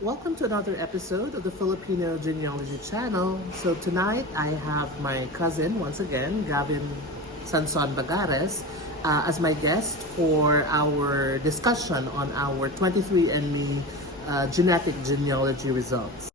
Welcome to another episode of the Filipino Genealogy channel. So tonight I have my cousin, once again, Gavin Sanson Bagares, as my guest for our discussion on our 23andMe genetic genealogy results.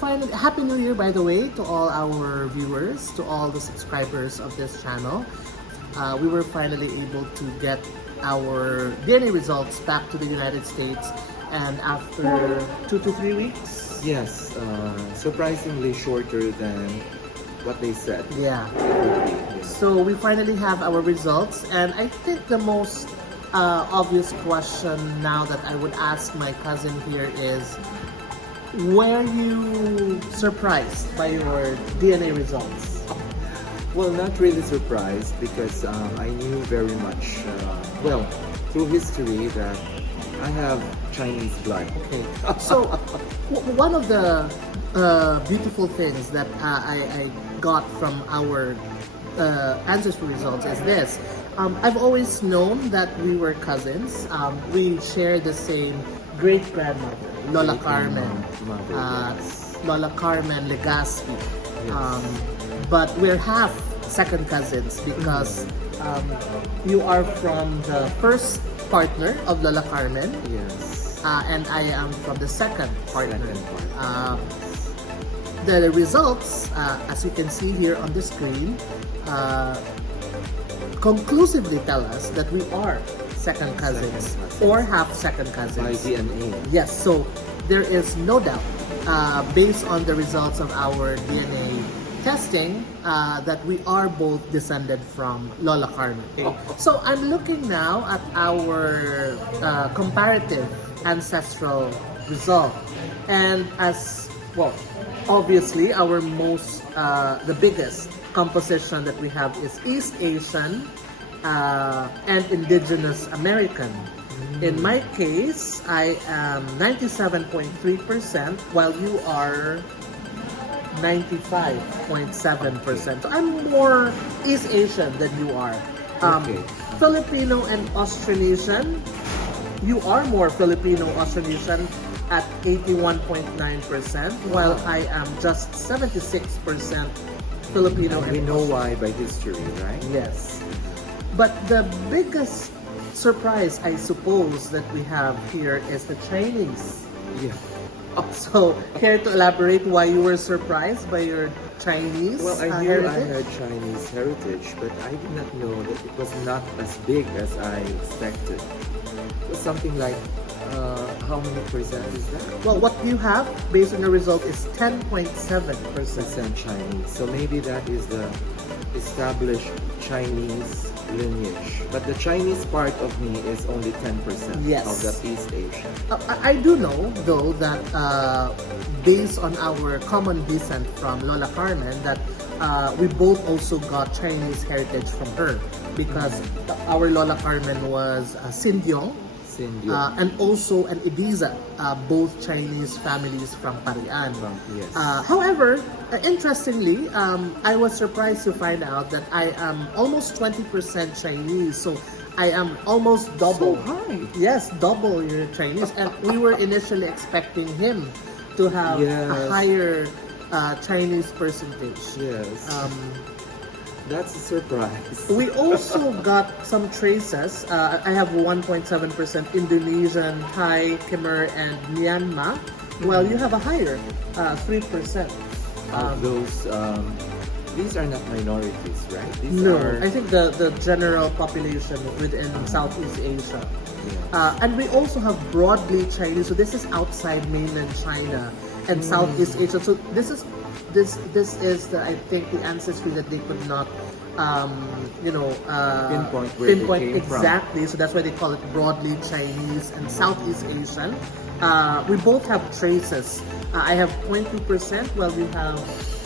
Finally, Happy New Year, by the way, to all our viewers, to all the subscribers of this channel. We were finally able to get our DNA results back to the United States, and after 2 to 3 weeks. Yes, surprisingly shorter than what they said. Yeah. Yeah. So we finally have our results, and I think the most obvious question now that I would ask my cousin here is, were you surprised by your DNA results? Well, not really surprised because I knew very much, through history that I have Chinese blood. Okay. So one of the beautiful things that I got from our ancestry results is this. I've always known that we were cousins. We share the same great-grandmother, Lola Carmen, Lola Carmen Legaspi. Yes. But we're half second cousins because you are from the first partner of Lola Carmen, Yes. and I am from the second partner. Second part. The results, as you can see here on the screen, conclusively tell us that we are second cousins or half second cousins. By DNA. Yes, so there is no doubt, based on the results of our DNA testing, that we are both descended from Lola Carmen. Okay? So I'm looking now at our comparative ancestral result, and as well, obviously our the biggest composition that we have is East Asian and Indigenous American. In my case, I am 97.3%, while you are 95.7%. So I'm more East Asian than you are. Okay. Filipino and Austronesian, you are more Filipino Austronesian at 81.9%, while I am just 76% Filipino. We know why by history, right? Yes. But the biggest surprise, I suppose, that we have here is the Chinese. Yeah. So, care to elaborate why you were surprised by your Chinese Well, I knew I heritage? had Chinese heritage, but I did not know that it was not as big as I expected. It was something like, how many percent is that? Well, what you have, based on your result, is 10.7%. Percent Chinese. So maybe that is the established Chinese lineage. But the Chinese part of me is only 10% Yes. of the East Asian. I do know, though, that based on our common descent from Lola Carmen, that we both also got Chinese heritage from her, because our Lola Carmen was Sindyong, Sindio. and also an Ibiza, both Chinese families from Parian. Yes. However, interestingly, I was surprised to find out that I am almost 20% Chinese, so I am almost double. So high. Yes, double your Chinese, and we were initially expecting him to have Yes. a higher Chinese percentage. Yes. That's a surprise. We also got some traces. I have 1.7% Indonesian, Thai, Khmer, and Myanmar. Well, you have a higher 3%. Of those, these are not minorities, right? These No, are, I think the general population within Southeast Asia. yes. And we also have broadly Chinese. So this is outside mainland China and Southeast Asia. So this is I think the ancestry that they could not Pinpoint where they came exactly. So that's why they call it broadly Chinese and Southeast Asian. We both have traces. I have 0.2%, while you have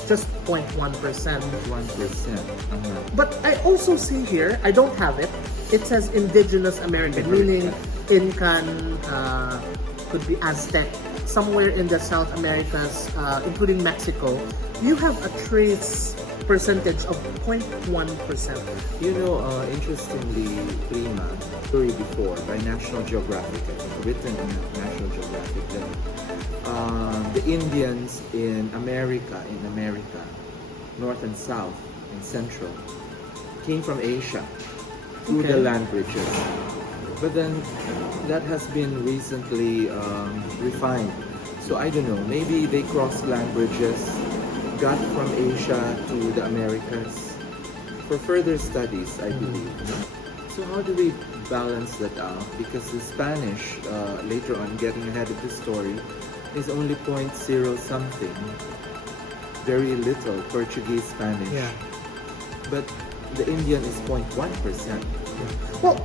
just 0.1%. 1%. But I also see here, I don't have it. It says Indigenous American, meaning Incan, could be Aztec, somewhere in the South Americas, including Mexico. You have a trace percentage of 0.1%. You know, interestingly, Prima, story before by National Geographic, I think, written in National Geographic, that the Indians in America, North and South and Central, came from Asia through the land bridges. But then that has been recently refined. So I don't know, maybe they crossed land bridges, got from Asia to the Americas for further studies, I believe. So how do we balance that out? Because the Spanish, later on getting ahead of the story, is only 0.0 something. Very little Portuguese, Spanish. Yeah. But the Indian is 0.1%. Well,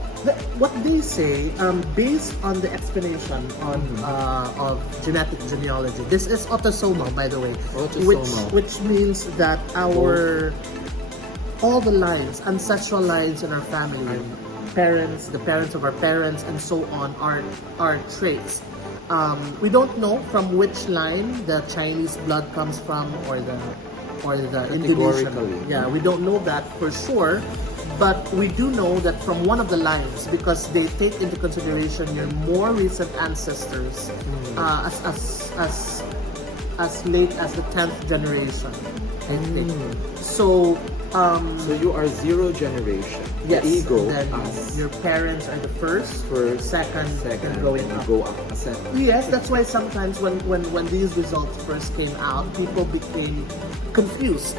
what they say, based on the explanation on of genetic genealogy, this is autosomal, by the way, Autosomal. which means that all the lines, ancestral lines in our family, parents, the parents of our parents, and so on, are traits. We don't know from which line the Chinese blood comes from, or the Indonesian. Yeah, we don't know that for sure. But we do know that from one of the lines, because they take into consideration your more recent ancestors, as late as the 10th generation, I think. So you are zero generation. yes, The ego, and then us. your parents are the first, second, and going and up. go up. Ascend. Yes, that's why sometimes when these results first came out, people became confused.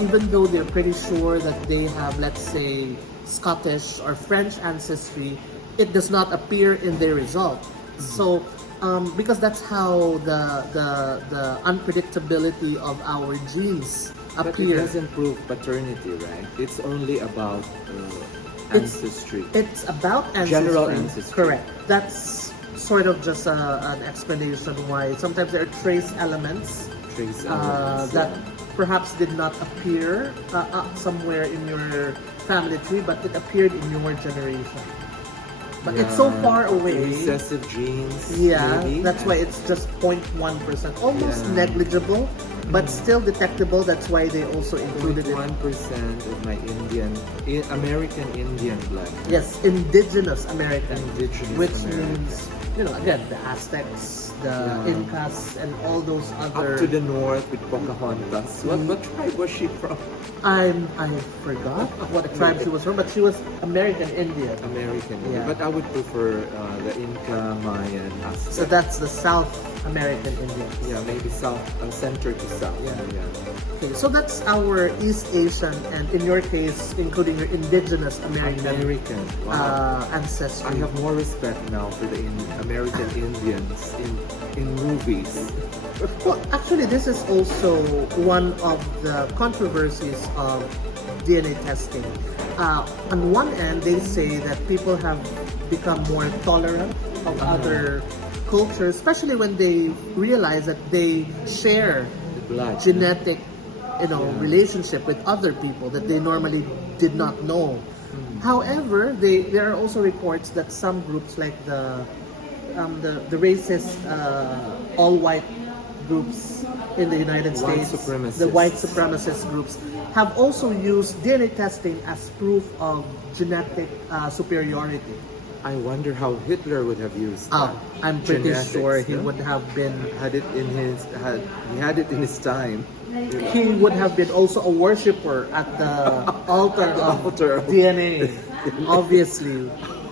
Even though they're pretty sure that they have, let's say, Scottish or French ancestry, it does not appear in their result. So, because that's how the unpredictability of our genes But it appear. doesn't prove paternity, right? It's only about ancestry. It's about ancestry. General ancestry. Correct. That's sort of just an explanation why sometimes there are trace elements Trace elements. that perhaps did not appear somewhere in your family tree, but it appeared in your generation. But it's so far away. Recessive genes. Yeah, maybe? that's why it's just 0.1%. Almost negligible, but still detectable. That's why they also included it. 1% of my American Indian blood. Yes, Indigenous American. Indigenous which American. means, again, the Aztecs, the Incas, and all those other. Up to the north with Pocahontas. What tribe was she from? I forgot what tribe she was from, but she was American Indian. American. Yeah. But I would prefer the Inca, Mayan, Aztec. So that's the South American Indian. Yeah, maybe south, center to south. Yeah. Okay, so that's our East Asian, and in your case, including your Indigenous American, Wow. ancestry. I have more respect now for the American Indians in movies. Well, actually, this is also one of the controversies of DNA testing. On one end, they say that people have become more tolerant of other cultures, especially when they realize that they share Blood. genetic, relationship with other people that they normally did not know. However, there are also reports that some groups, like the racist all-white groups in the United White States, supremacists. the white supremacist groups, have also used DNA testing as proof of genetic superiority. I wonder how Hitler would have used that. I'm pretty Genetics, sure he no? would have been. He had it in his time. He would have been also a worshipper at the altar of DNA, obviously.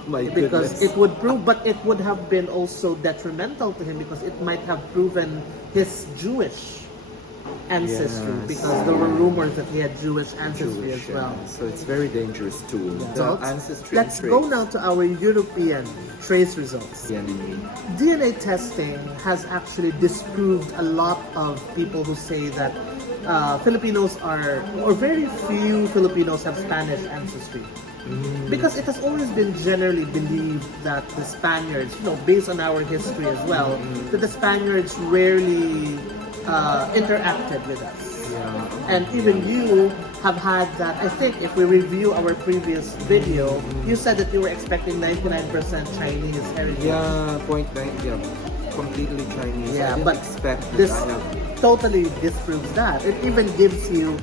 My Because goodness. it would prove, but it would have been also detrimental to him, because it might have proven his Jewish ancestry, Yes. because there were rumors that he had Jewish ancestry as well. So it's very dangerous tool. The Results. ancestry Let's traits. go now to our European trace results. DNA testing has actually disproved a lot of people who say that Filipinos are, or very few Filipinos have Spanish ancestry. Because it has always been generally believed that the Spaniards, based on our history as well, that the Spaniards rarely interacted with us. Yeah. And even you have had that. I think if we review our previous video, you said that you were expecting 99% Chinese heritage. Yeah, 0.9, yeah, completely Chinese. Yeah, I didn't but expect that this I have. totally disproves that. It even gives you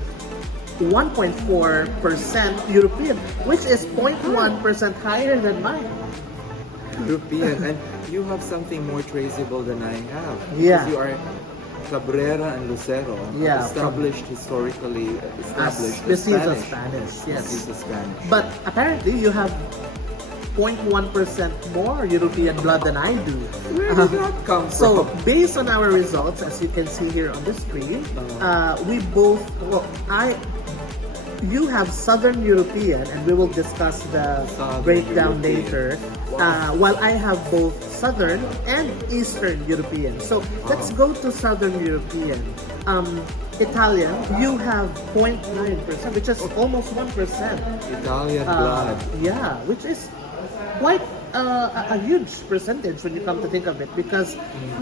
1.4% European, which is 0.1% higher than mine. European, and you have something more traceable than I have. Yeah. Because you are Cabrera and Lucero, Yeah, established historically, established This is a Spanish. Spanish, yes. This is a Spanish. But apparently you have 0.1% more European blood than I do. Where did that come So from? based on our results, as you can see here on the screen, we both, you have Southern European, and we will discuss the Southern breakdown European. later, while I have both Southern and Eastern European. So let's go to Southern European. Italian, you have 0.9%, which is almost 1%. Italian blood. Yeah, which is quite a huge percentage when you come to think of it, because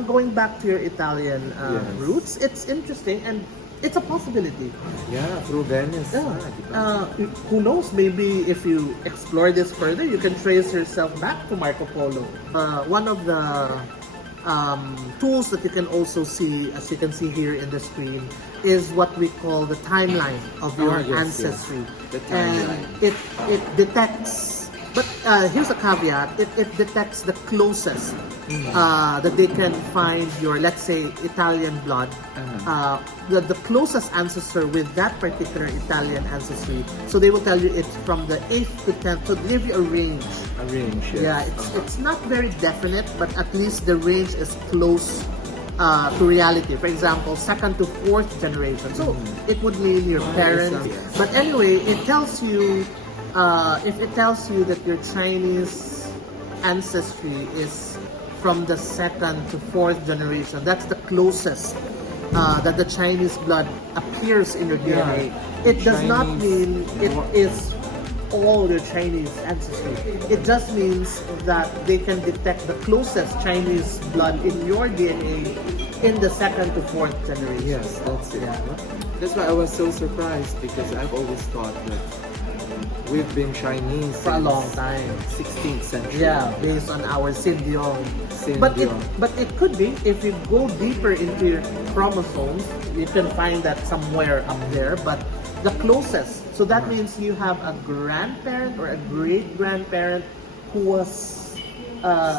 going back to your Italian Yes. roots, it's interesting and it's a possibility. Yeah, through Venice. Yeah. Who knows, maybe if you explore this further, you can trace yourself back to Marco Polo. One of the tools that you can also see, as you can see here in the screen, is what we call the timeline of your ancestry. The And timeline. it detects, but here's a caveat, it detects the closest that they can find your, let's say, Italian blood, the closest ancestor with that particular Italian ancestry. So they will tell you it's from the 8th to 10th, so they give you a range. A range, yes. Yeah, it's not very definite, but at least the range is close to reality. For example, 2nd to 4th generation. So it would mean your parents. Yes. But anyway, it tells you, if it tells you that your Chinese ancestry is from the 2nd to 4th generation, that's the closest that the Chinese blood appears in your DNA. It does not mean it is all your Chinese ancestry. It just means that they can detect the closest Chinese blood in your DNA in the 2nd to 4th generation. Yes, that's it. Yeah. That's why I was so surprised, because I've always thought that we've been Chinese For a since long time. 16th century. Yeah, based on our Sindiong. Sindiong. But it could be, if you go deeper into your chromosomes, you can find that somewhere up there, but the closest. So that means you have a grandparent or a great-grandparent who was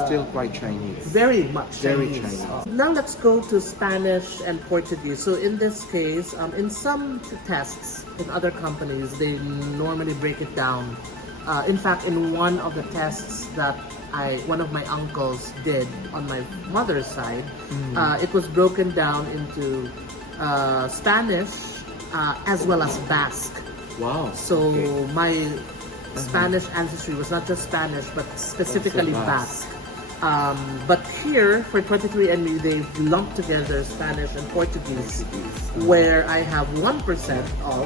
Still quite Chinese. very much Very Chinese. Chinese. Now let's go to Spanish and Portuguese. So in this case, in some tests in other companies, they normally break it down. In fact, in one of the tests that one of my uncles did on my mother's side, it was broken down into Spanish as well as Basque. Wow. So my Spanish ancestry was not just Spanish, but specifically Also Basque. But here, for 23andMe, they've lumped together Spanish and Portuguese, where I have 1% of,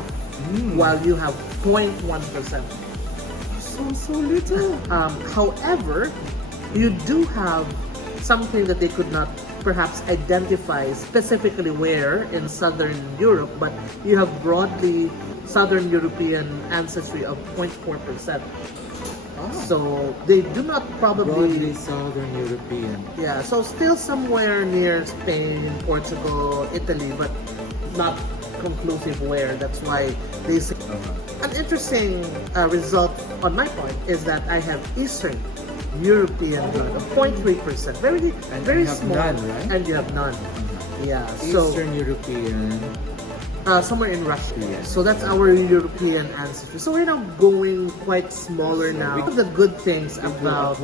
while you have 0.1%. So little. However, you do have something that they could not perhaps identify specifically where in Southern Europe, but you have broadly Southern European ancestry of 0.4%. So they do not Broadly probably, Southern European. yeah, so still somewhere near Spain, Portugal, Italy, but not conclusive where. That's why they say. An interesting result on my part is that I have Eastern European blood of 0.3%. Very, And very you have small. none, right? And you have none. Yeah. So Eastern European. somewhere in Russia. Yes. So that's our European ancestry. So we're now going quite smaller now. One of the good things about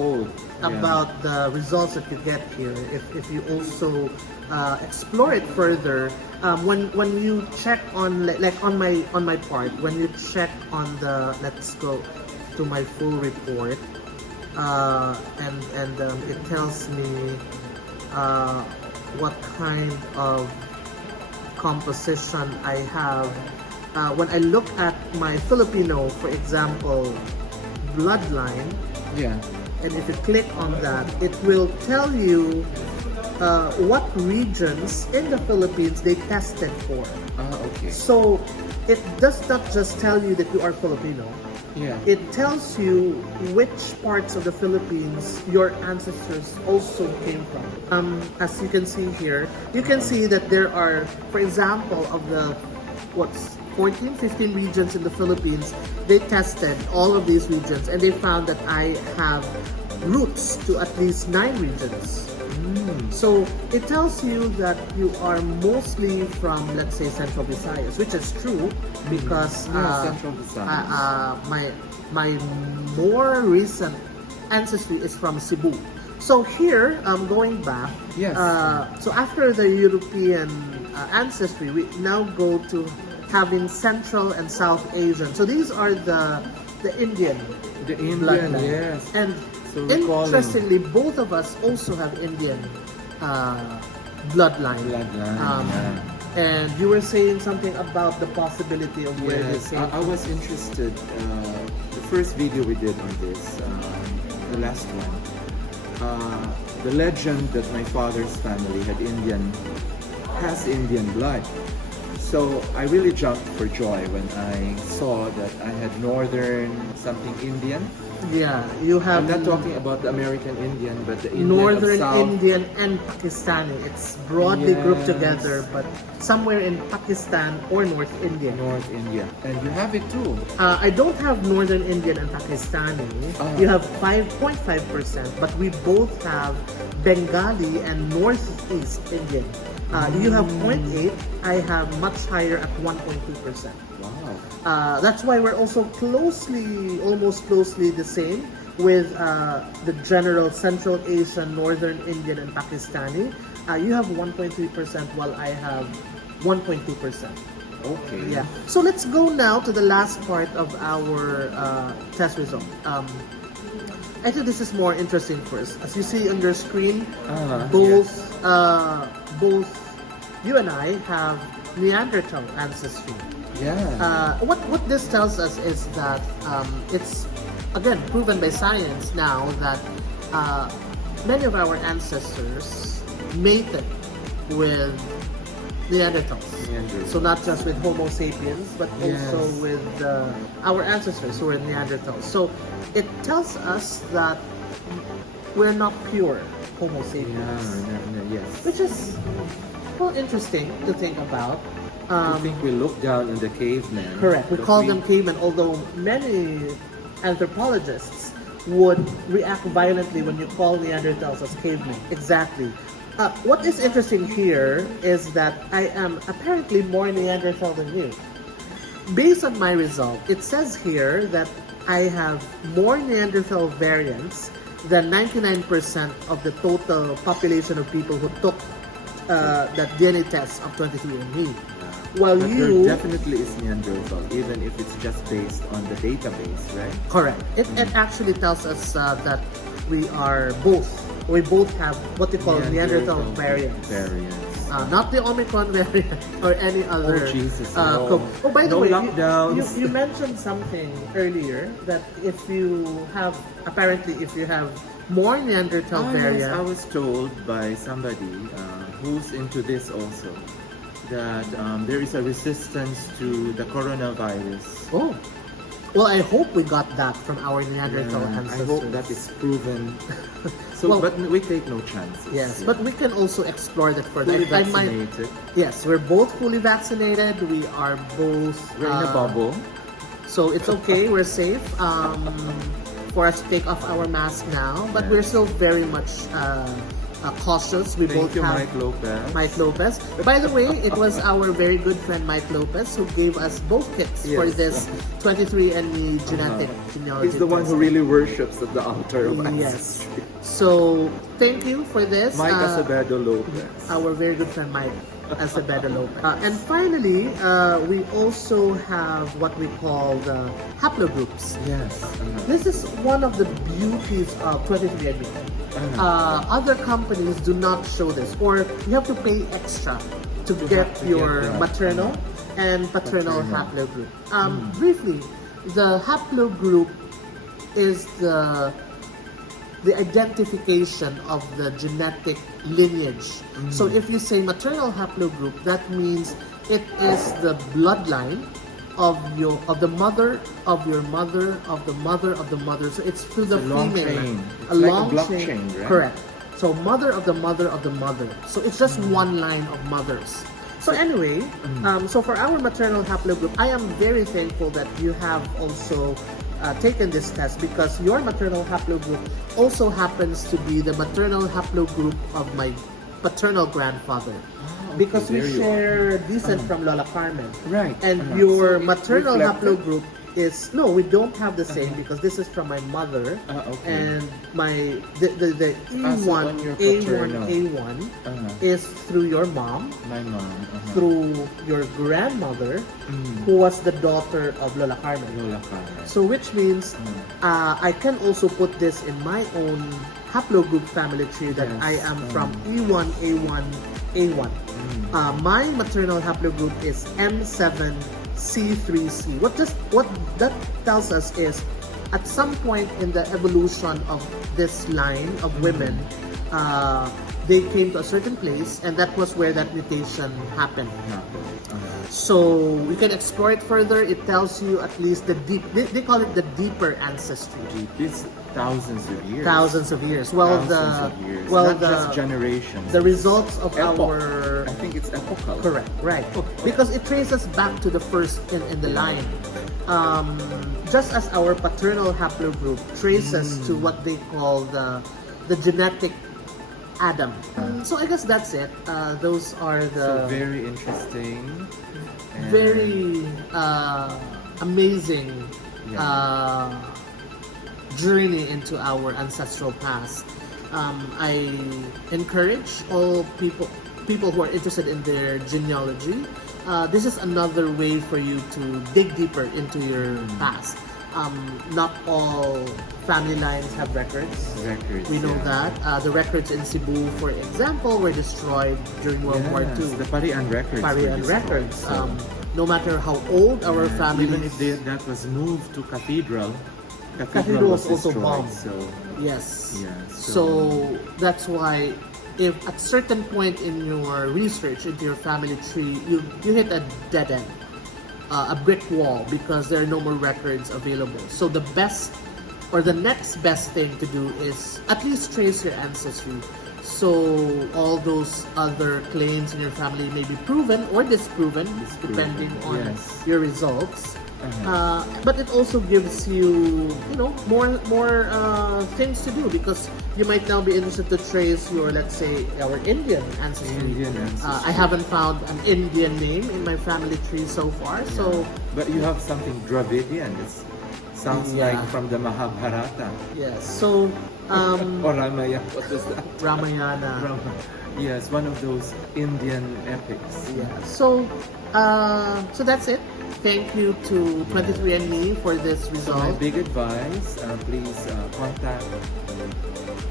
the results that you get here, if you also explore it further, when you check on like on my part, when you check on the, let's go to my full report, and it tells me what kind of composition I have. When I look at my Filipino, for example, bloodline, Yeah. and if you click on that, it will tell you what regions in the Philippines they tested for. Okay. So it does not just tell you that you are Filipino. Yeah. It tells you which parts of the Philippines your ancestors also came from. As you can see here, you can see that there are, for example, of the 14, 15 regions in the Philippines, they tested all of these regions and they found that I have roots to at least 9 regions. So it tells you that you are mostly from, let's say, Central Visayas, which is true because Central Visayas. my more recent ancestry is from Cebu. So here, going back, Yes. so after the European ancestry, we now go to having Central and South Asian. So these are the Indian. The Indian, bloodline. yes. And So recalling- interestingly, both of us also have Indian bloodline. And you were saying something about the possibility of where Yes, they came I was interested. The first video we did on this, the last one, the legend that my father's family has Indian blood. So I really jumped for joy when I saw that I had northern something Indian. Yeah, you have I'm not talking about the American Indian, but the Indian Northern of South. Indian and Pakistani. It's broadly grouped Yes. together, but somewhere in Pakistan or North India. North India, and you have it too. I don't have Northern Indian and Pakistani. You have 5.5%, but we both have Bengali and Northeast Indian. You have 0.8. I have much higher at 1.2%. Wow. That's why we're also almost closely the same with the general Central Asian, Northern Indian, and Pakistani. You have 1.3% while I have 1.2%. Okay. Yeah. So let's go now to the last part of our test result. I think this is more interesting for us. As you see on your screen, both you and I have Neanderthal ancestry. Yeah. What this tells us is that it's again proven by science now that many of our ancestors mated with Neanderthals. So not just with Homo sapiens, but also with our ancestors who were Neanderthals. So it tells us that we're not pure Homo sapiens, Yes. which is interesting to think about. I think we look down on the cavemen. Correct. We but call them cavemen, although many anthropologists would react violently when you call Neanderthals as cavemen. Exactly. What is interesting here is that I am apparently more Neanderthal than you. Based on my result, it says here that I have more Neanderthal variants than 99% of the total population of people who took that DNA test of 23andMe. While but you there definitely is Neanderthal, even if it's just based on the database, right? correct. It actually tells us that we both have what they call Neanderthal variants. Not the Omicron variant or any other. Oh, Jesus, by the no way, lockdowns. you mentioned something earlier that if you have more Neanderthal Yes, variants. I was told by somebody who's into this also that there is a resistance to the coronavirus. Oh, well, I hope we got that from our Neanderthal I ancestors. hope that is proven. So, Well, but we take no chances. Yes, but we can also explore that further. Fully I might- vaccinated. Yes, we're both fully vaccinated. We are both. We're in a bubble. So it's okay. We're safe. For us to take off our mask now, but we're still very much cautious. We both Thank you, have Mike Lopez. Mike Lopez. By the way, it was our very good friend Mike Lopez who gave us both kits for Yes. this 23andMe genealogy. He's the one who test. really worships at the altar of Yes. ancestry. So thank you for this. Mike Acevedo Lopez. Our very good friend Mike Acevedo Lopez. And finally, we also have what we call the haplogroups. Yes. This is one of the beauties of 23andMe. Other companies do not show this, or you have to pay extra to get your that. maternal and paternal haplogroup. Briefly, the haplogroup is the the identification of the genetic lineage. So if you say maternal haplogroup, that means it is the bloodline of the mother of your mother of the mother of the mother. So it's through the It's a long female chain. line. It's like a blockchain, right? Correct. So mother of the mother of the mother. So it's just one line of mothers. So anyway, so for our maternal haplogroup, I am very thankful that you have also taken this test, because your maternal haplogroup also happens to be the maternal haplogroup of my paternal grandfather. Okay, Because we there you share descent from Lola Carmen. Right. And So your it's maternal reflected? haplogroup is, no, we don't have the same, because this is from my mother. Okay. And my the E1, So on your A1, paternal. A1 Uh-huh. is through your mom, My mom. through your grandmother, who was the daughter of Lola Carmen. Lola Carmen. So which means I can also put this in my own haplogroup family tree, that Yes. I am from E1, A1, A1. My maternal haplogroup is M7C3C. What that tells us is, at some point in the evolution of this line of women, they came to a certain place, and that was where that mutation happened. So we can explore it further. It tells you at least the deep, they call it the deeper ancestry. It's thousands of years. Thousands of years. Well, Thousands of years. well, Not just generations. the results of Epoch. our, I think it's epochal. correct, right? Because it traces back to the first in the line. Just as our paternal haplogroup traces to what they call the genetic Adam. So I guess that's it. Those are the So very interesting. And very amazing journey into our ancestral past. I encourage all people who are interested in their genealogy. This is another way for you to dig deeper into your past. Not all family lines have records. We know that. The records in Cebu, for example, were destroyed during World War II. The Parian records. Parian were destroyed, records. so- No matter how old our family, even if that was moved to cathedral Cathedral was also destroyed, bombed. So yes. yeah. So that's why, if at certain point in your research into your family tree, you hit a dead end, a brick wall, because there are no more records available. So the best, or the next best thing to do is at least trace your ancestry. So all those other claims in your family may be proven or disproven, depending on your results. But it also gives you, more things to do, because you might now be interested to trace your, let's say, our Indian ancestry. I haven't found an Indian name in my family tree so far. So, but you have something Dravidian. It sounds like from the Mahabharata. yes. So Or Ramayana. What was that? Ramayana. Yes, one of those Indian epics. Yeah. So that's it. Thank you to 23andMe for this So my result. big advice, please contact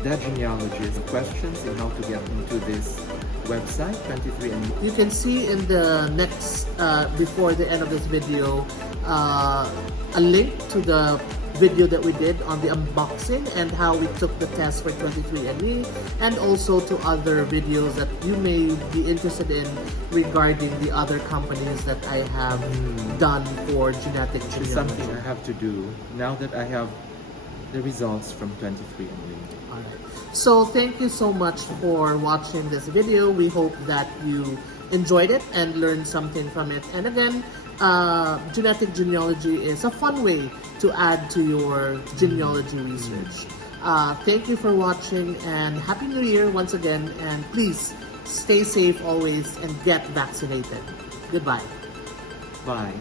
the genealogists. Questions on how to get into this website, 23andMe. You can see in the next, before the end of this video, a link to the video that we did on the unboxing and how we took the test for 23andMe, and also to other videos that you may be interested in regarding the other companies that I have done for genetic It's genealogy. something I have to do now that I have the results from 23andMe. Alright. So thank you so much for watching this video. We hope that you enjoyed it and learned something from it. And again, genetic genealogy is a fun way to add to your genealogy research. Thank you for watching, and Happy New Year once again, and please stay safe always and get vaccinated. Goodbye. Bye.